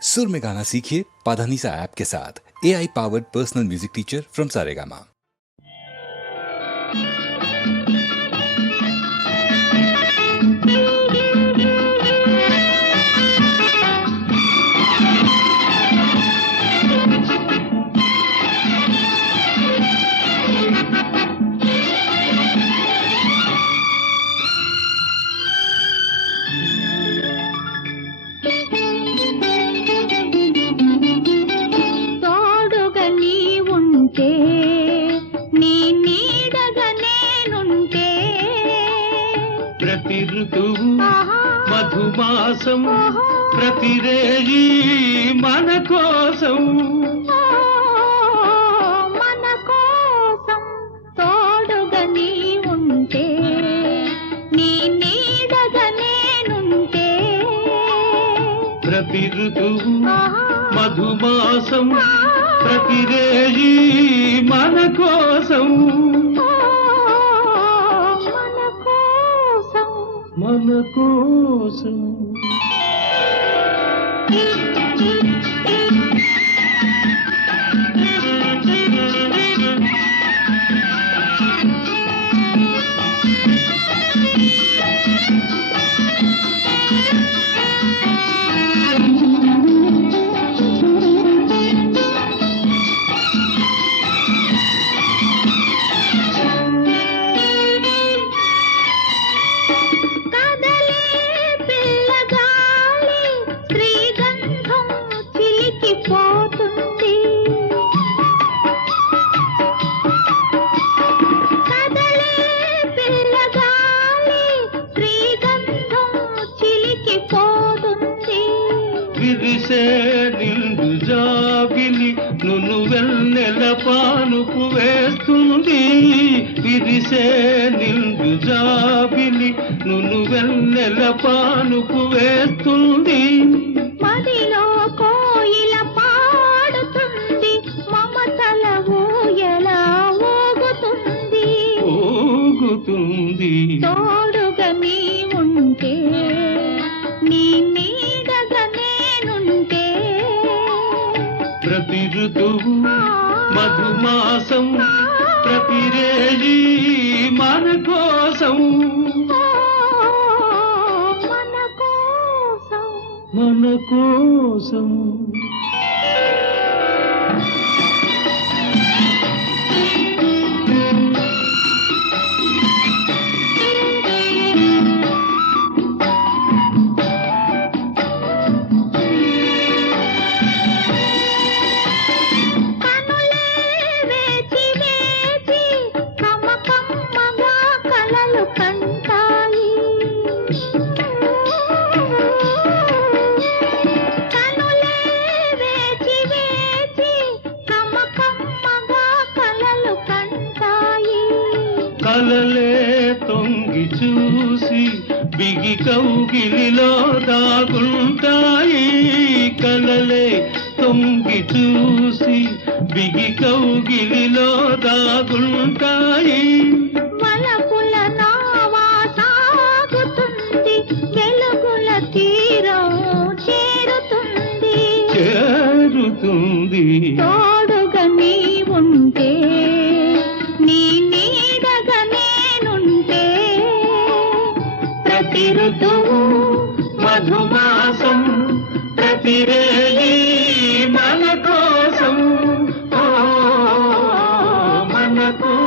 सुर में गाना सीखिए पाधानीसा ऐप के साथ। AI powered personal music teacher from Saregama. ప్రతి ఋతువు మధుమాసం ప్రతిరేయి మన కోసం తోడుగా నీ ఉంటే నీ నీడగా నేనుంటే ప్రతి ఋతువు మధుమాసం ప్రతిరేయి మన కోసం మన కోసం విరిసే నిండు జాబిలి నును వెన్నెల పానుపు వేస్తుంది విరిసే నిండు జాబిలి నును వెన్నెల పానుపు వేస్తుంది మదిలో కోయిల పాడుతుంది మమతల ఊయలా ఊగుతుంది ఊగుతుంది తోడుగా నీ ఉంటే నీ నీడగా నేనుంటే ప్రతి ఋతువు మధుమాసం ప్రతిరేయి మన కోసం మన కోసం మన కోసం కలలే తొంగి చూసి బిగి కౌగిలిలో దాగుంటాయి కలలే తొంగి చూసి బిగి కౌగిలిలో దాగుంటాయి వలపుల నావా సాగుతుంది వెలుగుల తీరం చేరుతుంది చేరుతుంది తోడుగా నీ ఉంటే నీ నీడగా నేనుంటే ప్రతి ఋతువు మధుమాసం ప్రతిరేయి మన కోసం మన కోసం